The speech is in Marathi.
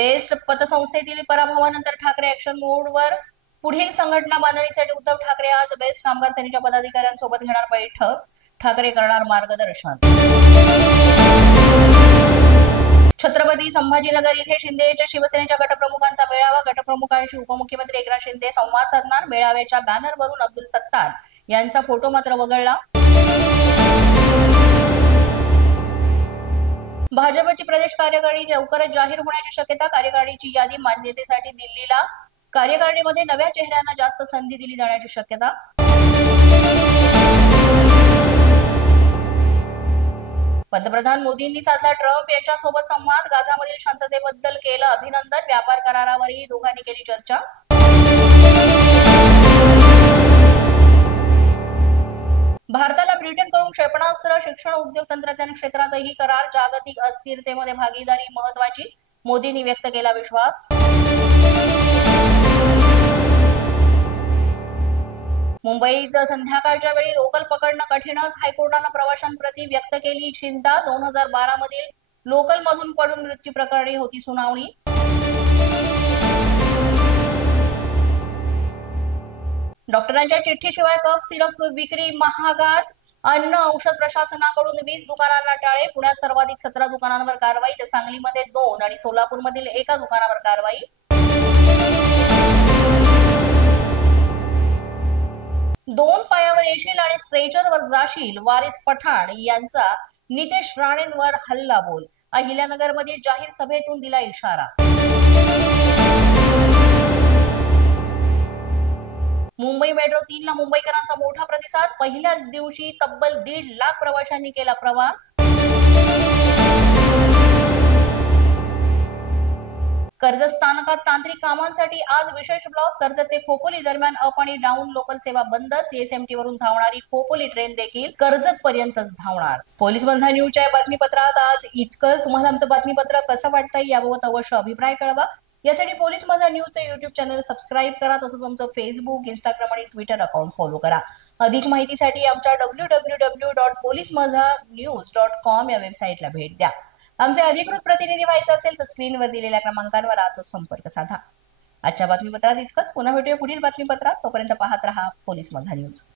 बेस्ट पतसंस्थेतील पराभवानंतर ठाकरे ऍक्शन मोडवर। पुढील संघटना बांधणीसाठी उद्धव ठाकरे आज बेस्ट कामगार सेनेच्या पदाधिकाऱ्यांसोबत घेणार बैठक। ठाकरे करणार मार्गदर्शन। छत्रपती संभाजीनगर इथे शिंदेच्या शिवसेनेच्या गटप्रमुखांचा मेळावा। गटप्रमुखांशी उपमुख्यमंत्री एकनाथ शिंदे संवाद साधणार। मेळाव्याच्या बॅनरवरून अब्दुल सत्तार यांचा फोटो मात्र वगळला। भाजपची प्रदेश कार्यकारिणी लवकरच जाहीर होण्याची शक्यता। कार्यकारिणीची यादी मान्यतेसाठी दिल्लीला। कार्यकारिणीमध्ये नव्या चेहऱ्यांना जास्त संधी दिली जाण्याची शक्यता। पंतप्रधान मोदींनी साधला ट्रम्प यांच्यासोबत संवाद। गाझामधील शांततेबद्दल केलं अभिनंदन। व्यापार करारावरही दोघांनी केली चर्चा। भारताला ब्रिटनकडून क्षेपणास्त्र, शिक्षण, उद्योग, तंत्रज्ञान क्षेत्रातही करार। जागतिक अस्थिरतेमध्ये भागीदारी महत्वाची, मोदींनी व्यक्त केला विश्वास। मुंबईत संध्याकाळच्या वेळी लोकल पकडणं कठीणच। हायकोर्टानं प्रवाशांप्रती व्यक्त केली चिंता। 2012 मधील लोकल मधून पडून मृत्यू प्रकरणी होती सुनावणी। डॉक्टरांच्या चिठ्ठीशिवाय कफ सिरप विक्री महागात। अन्न औषध प्रशासनाकडून 20 दुकानांना टाळे। पुण्यात सर्वाधिक 17 दुकानांवर कारवाई, तर सांगलीमध्ये 2 आणि सोलापूरमधील 1 दुकानावर कारवाई। दोन पायावर येशील आणि स्ट्रेचरवर जाशील, वारिस पठाण यांचा नितेश राणेंवर हल्ला बोल। अहिल्यानगरमध्ये जाहीर सभेतून दिला इशारा। मुंबई मेट्रो 3 ला मुंबईकरांचा मोठा प्रतिसाद। पहिल्याच दिवशी तब्बल 1.5 लाख प्रवाशांनी केला प्रवास। कर्जत स्थानकात तांत्रिक कामांसाठी आज विशेष ब्लॉक। कर्जत ते खोपोली दरम्यान अप आणि डाऊन लोकल सेवा बंद। सीएसएमटी वरून धावणारी खोपोली ट्रेन देखील कर्जत पर्यंतच धावणार। पोलीस माझा न्यूजच्या बातमीपत्रात आज इतकंच। तुम्हाला आमचं बातमीपत्र कसं वाटतंय याबाबत अवश्य अभिप्राय कळवा। यासाठी पोलीस माझा न्यूजचं YouTube चॅनल सबस्क्राईब करा। तसंच आमचं फेसबुक, इंस्टाग्राम आणि ट्विटर अकाउंट फॉलो करा। अधिक माहितीसाठी आमच्या www.policemazhanews.com या वेबसाईटला भेट द्या। आमचे अधिकृत प्रतिनिधी व्हायचे असेल तर स्क्रीनवर दिलेल्या क्रमांकांवर आजच संपर्क साधा। आजच्या बातमीपत्रात इतकंच। पुन्हा भेटूया पुढील बातमीपत्रात। तोपर्यंत पाहत रहा पोलीस माझा न्यूज।